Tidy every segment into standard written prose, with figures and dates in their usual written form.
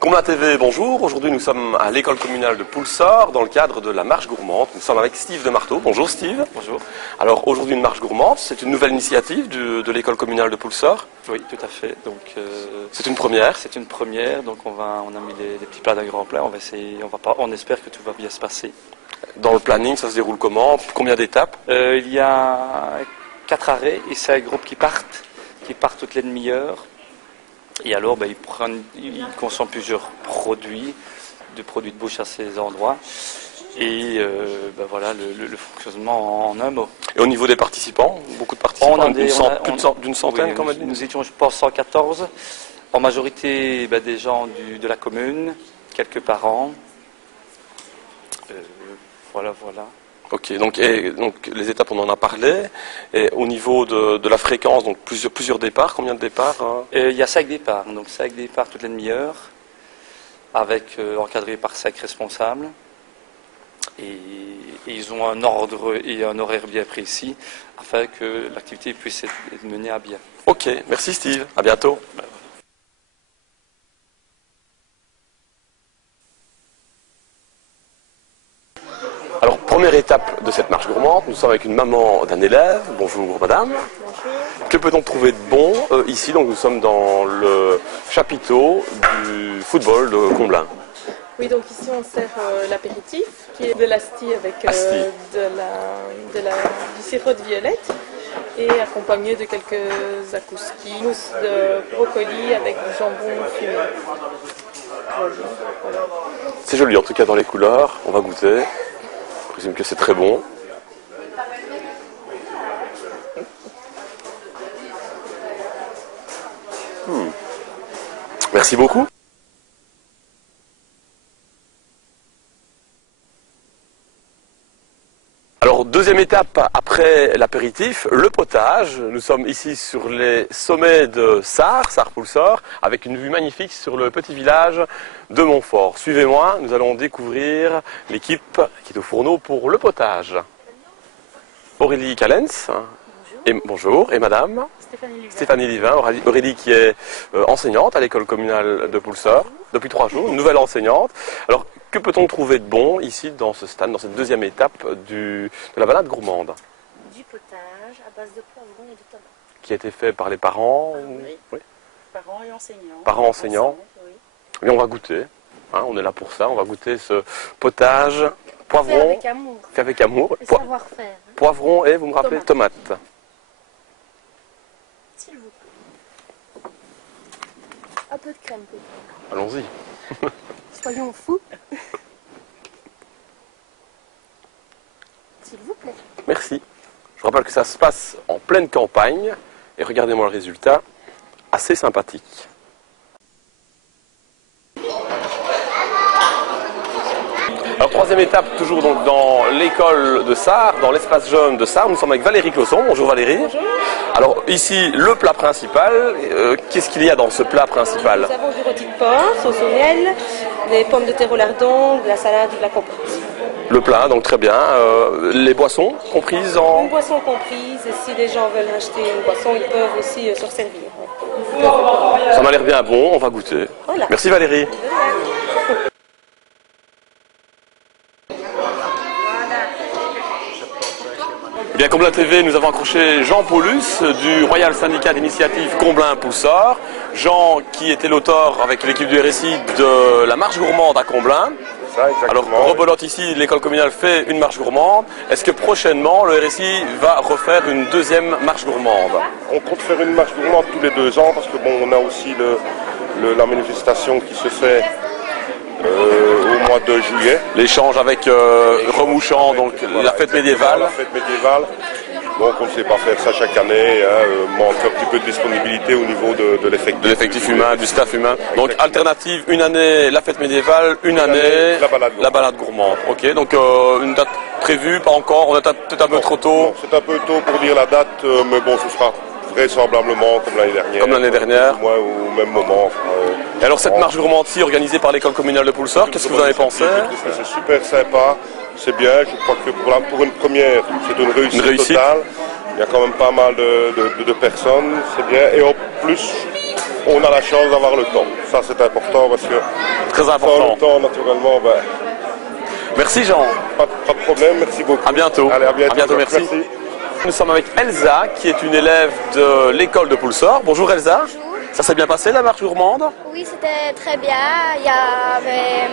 Comblin TV, bonjour. Aujourd'hui, nous sommes à l'école communale de Poulsor dans le cadre de la marche gourmande. Nous sommes avec Steve de Marteau. Bonjour Steve. Bonjour. Alors aujourd'hui, une marche gourmande, c'est une nouvelle initiative de l'école communale de Poulsor. Oui, tout à fait. Donc, c'est une première. C'est une première. Donc on a mis des petits plats d'un grand plat. On va essayer. On espère que tout va bien se passer. Dans le planning, ça se déroule comment? Combien d'étapes? Il y a 4 arrêts et 5 groupes qui partent toutes les demi-heures. Et alors, ils consomment plusieurs produits, de bouche à ces endroits. Et voilà le fonctionnement en un mot. Et au niveau des participants, beaucoup de participants, d'une centaine, oui, quand même. Nous étions, je pense, 114. En majorité, des gens de la commune, quelques parents. Voilà. Ok, donc les étapes, on en a parlé. Et au niveau de la fréquence, donc plusieurs départs, combien de départs? Il y a 5 départs, donc 5 départs toutes les demi-heures, encadrés par 5 responsables. Et ils ont un ordre et un horaire bien précis afin que l'activité puisse être menée à bien. Ok, merci Steve, à bientôt. Alors, première étape de cette marche gourmande, nous sommes avec une maman d'un élève. Bonjour madame. Bonjour. Que peut-on trouver de bon ici? Donc nous sommes dans le chapiteau du football de Comblin. Oui, donc ici on sert l'apéritif qui est de l'asti avec du sirop de violette et accompagné de quelques akouskis, mousse de brocoli avec du jambon fumé. Voilà. C'est joli en tout cas dans les couleurs, on va goûter. Je présume que c'est très bon. Merci beaucoup. Alors, deuxième étape après l'apéritif, le potage. Nous sommes ici sur les sommets de Sarre-Poulsor, avec une vue magnifique sur le petit village de Montfort. Suivez-moi, nous allons découvrir l'équipe qui est au fourneau pour le potage. Aurélie Callens. Bonjour, et madame Stéphanie Livin. Aurélie qui est enseignante à l'école communale de Poulsor depuis 3 jours, une nouvelle enseignante. Alors, que peut-on trouver de bon ici dans ce stand, dans cette deuxième étape de la balade gourmande? Du potage à base de poivrons et de tomates. Qui a été fait par les parents? Oui. Parents et enseignants. Parents enseignants. Oui. Et on va goûter. Hein, on est là pour ça. On va goûter ce potage poivron. Fait avec amour. Fait avec amour. Et savoir-faire. Hein. Poivron et, vous me rappelez, tomate. S'il vous plaît. Un peu de crème peut-être. Allons-y. Soyons fous. S'il vous plaît. Merci. Je rappelle que ça se passe en pleine campagne. Et regardez-moi le résultat. Assez sympathique. Alors, troisième étape, toujours donc dans l'école de Sarre, dans l'espace jeune de Sarre. Nous sommes avec Valérie Closson. Bonjour Valérie. Bonjour. Alors ici, le plat principal. Qu'est-ce qu'il y a dans ce plat principal? Nous avons du rôti de porc, sauce au miel, des pommes de terre au lardon, de la salade, de la compote. Le plat, donc très bien. Les boissons comprises en... Une boisson comprise, et si les gens veulent acheter une boisson, ils peuvent aussi se servir. Ça m'a l'air bien bon, on va goûter. Voilà. Merci Valérie. Bien, Comblin TV, nous avons accroché Jean Paulus du Royal Syndicat d'Initiative Comblin-Poulsor. Jean qui était l'auteur avec l'équipe du RSI de la marche gourmande à Comblin. Ça, exactement. Alors, rebelote ici, l'école communale fait une marche gourmande. Est-ce que prochainement, le RSI va refaire une deuxième marche gourmande? On compte faire une marche gourmande tous les 2 ans parce que bon, on a aussi la manifestation qui se fait au mois de juillet. L'échange avec Remouchant, donc voilà, la fête médiévale. La fête médiévale. Donc on ne sait pas faire ça chaque année, manque un petit peu de disponibilité au niveau de l'effectif. De l'effectif humain, du staff humain. Donc alternative, une année la fête médiévale, une année la balade gourmande. Ok, donc une date prévue, pas encore, on est peut-être un peu trop tôt. Non, c'est un peu tôt pour dire la date, mais bon, ce sera vraisemblablement comme l'année dernière. Comme l'année dernière. Au moins au même moment. Et alors cette marche gourmande-ci organisée par l'école communale de Poulsor, qu'est-ce que vous en avez pensé? C'est super sympa, c'est bien, je crois que pour une première, c'est une réussite totale. Il y a quand même pas mal de personnes, c'est bien. Et en plus, on a la chance d'avoir le temps. Ça c'est important parce que Très sans important. le temps, naturellement, ben, Merci Jean. pas de problème. Merci beaucoup. À bientôt. Allez, à bientôt. À bientôt, merci. Nous sommes avec Elsa, qui est une élève de l'école de Poulsor. Bonjour Elsa. Bonjour. Ça s'est bien passé la marche gourmande? Oui, c'était très bien. Il y avait,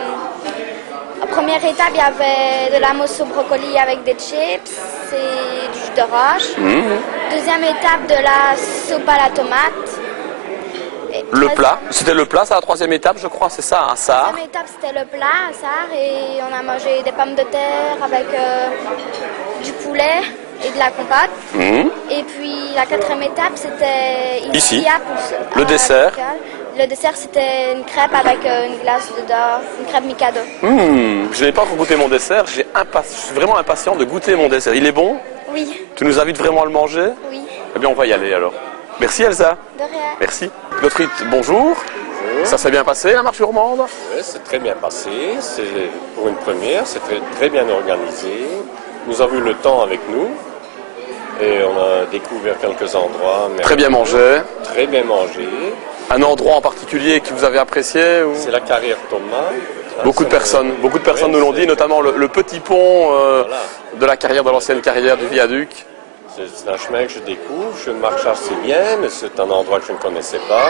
en première étape, il y avait de la mousse au brocoli avec des chips et du jus d'orange. Deuxième étape, de la soupe à la tomate. Et Le plat, c'était le plat, c'est la troisième étape, je crois, c'est ça, un sar. Troisième étape, c'était le plat, un sar, et on a mangé des pommes de terre avec du poulet et de la compote. Et puis la quatrième étape, c'était Ici, à Poulsor, le dessert. Le dessert, c'était une crêpe avec une glace dedans, une crêpe Mikado. Je n'ai pas encore goûté mon dessert, je suis vraiment impatient de goûter mon dessert. Il est bon? Oui, Tu nous invites vraiment à le manger? oui, Eh bien, on va y aller alors. Merci Elsa. de rien. Merci. Gottfried, bonjour. Ça s'est bien passé la marche gourmande? Oui, c'est très bien passé. C'est pour une première, c'est très bien organisé. Nous avons eu le temps avec nous et on a découvert quelques endroits. Très bien mangé. Très bien mangé. Un endroit en particulier que vous avez apprécié ou... C'est la carrière Thomas. Beaucoup de personnes Oui, nous l'ont dit, c'est- notamment le petit pont de la carrière, de l'ancienne carrière du viaduc. C'est un chemin que je découvre. Je marche assez bien, mais c'est un endroit que je ne connaissais pas.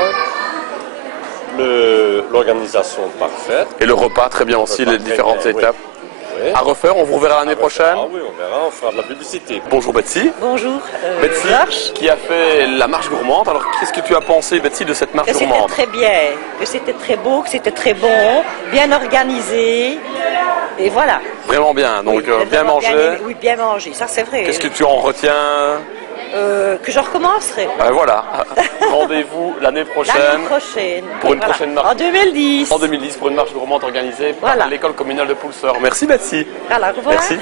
L'organisation parfaite. Et le repas, très bien aussi, repas les très différentes bien, oui. étapes. Oui. À refaire, on vous reverra l'année prochaine. Ah oui, on verra, on fera de la publicité. Bonjour Betsy. Bonjour, Betsy, Georges. qui a fait la marche gourmande. Alors, qu'est-ce que tu as pensé, Betsy, de cette marche Que c'était gourmande? très bien, que c'était très beau, que c'était très bon, bien organisé, et voilà. Vraiment bien, donc Oui, j'ai bien vraiment mangé. aimé. Oui, bien mangé, ça c'est vrai. Qu'est-ce que tu en retiens? Que je recommencerai Voilà, rendez-vous l'année prochaine. l'année prochaine. Pour une Voilà. prochaine marche. En 2010. En 2010 pour une marche gourmande organisée par Voilà. l'école communale de Poulsor. Merci Betsy. Voilà, au revoir. Merci.